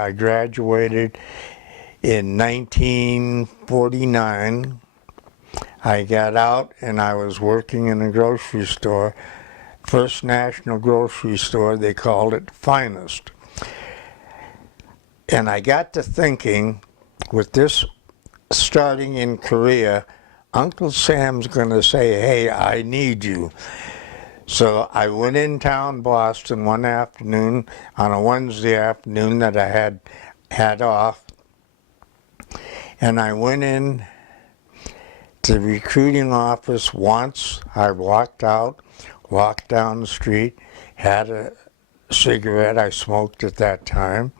I graduated in 1949. I got out and I was working in a grocery store, First National Grocery Store, they called it Finest. And I got to thinking, with this starting in Korea, Uncle Sam's going to say, hey, I need you. So I went in town, Boston, one afternoon, on a Wednesday afternoon that I had off, and I went in to the recruiting office once. I walked out, walked down the street, had a cigarette, I smoked at that time,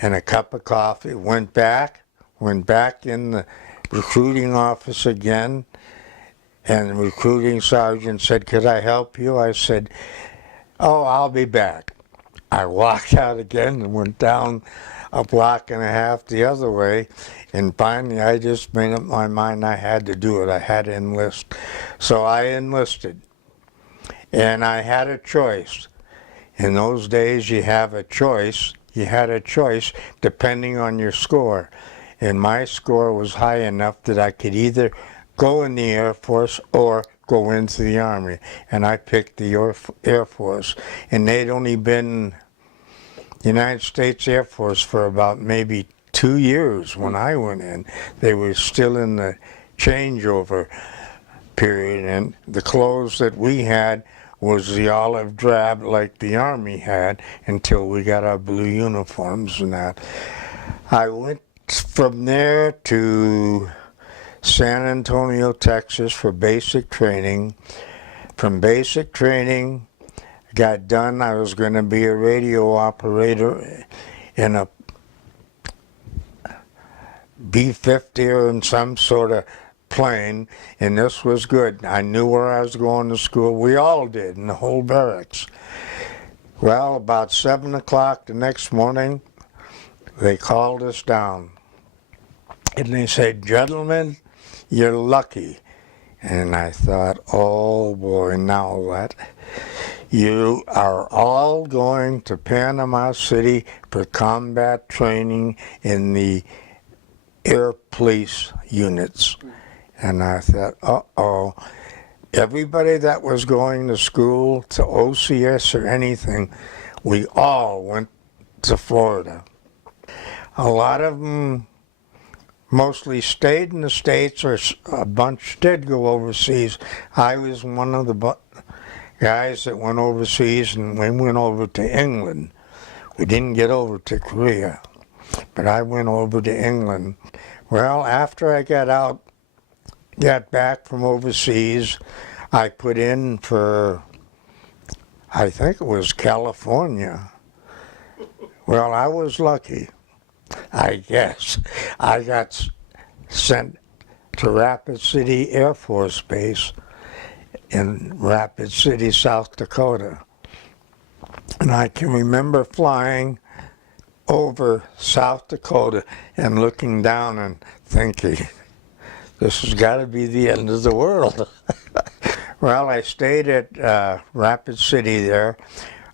and a cup of coffee, went back in the recruiting office again, and the recruiting sergeant said, could I help you? I said, oh, I'll be back. I walked out again and went down a block and a half the other way, and finally I just made up my mind I had to do it. I had to enlist. So I enlisted, and I had a choice. In those days you have a choice. You had a choice depending on your score, and my score was high enough that I could either go in the Air Force or go into the Army, and I picked the Air Force. And they'd only been United States Air Force for about maybe 2 years when I went in. They were still in the changeover period, and the clothes that we had was the olive drab like the Army had until we got our blue uniforms and that. I went from there to San Antonio, Texas for basic training. From basic training, got done. I was going to be a radio operator in a B-50 or in some sort of plane, and this was good. I knew where I was going to school. We all did in the whole barracks. Well, about 7 o'clock the next morning, they called us down. And they said, gentlemen, you're lucky. And I thought, oh boy, now what? You are all going to Panama City for combat training in the air police units. And I thought, uh-oh. Everybody that was going to school, to OCS or anything, we all went to Florida. A lot of them mostly stayed in the States, or a bunch did go overseas. I was one of the guys that went overseas, and we went over to England. We didn't get over to Korea, but I went over to England. Well, after I got back from overseas, I put in for, I think it was California. Well, I was lucky, I guess. I got sent to Rapid City Air Force Base in Rapid City, South Dakota. And I can remember flying over South Dakota and looking down and thinking, this has got to be the end of the world. Well, I stayed at Rapid City there.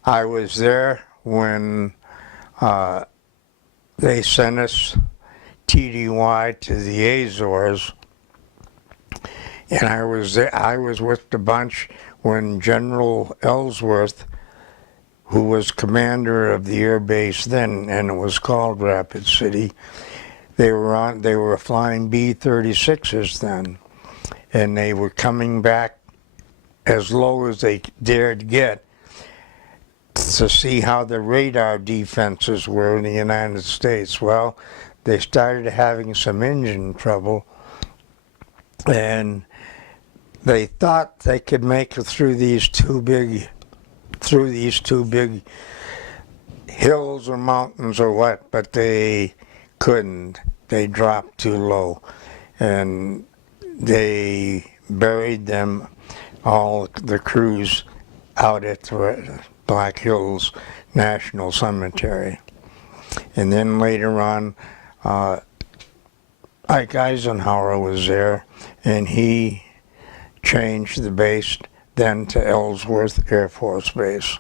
I was there when they sent us TDY to the Azores, and I was there. I was with the bunch when General Ellsworth, who was commander of the air base then, and it was called Rapid City, they were flying B-36s then, and they were coming back as low as they dared get to see how the radar defenses were in the United States. Well, they started having some engine trouble, and they thought they could make it through these two big hills or mountains or what, but they couldn't. They dropped too low, and they buried them, all the crews, out at the Black Hills National Cemetery. And then later on, Ike Eisenhower was there, and he changed the base then to Ellsworth Air Force Base.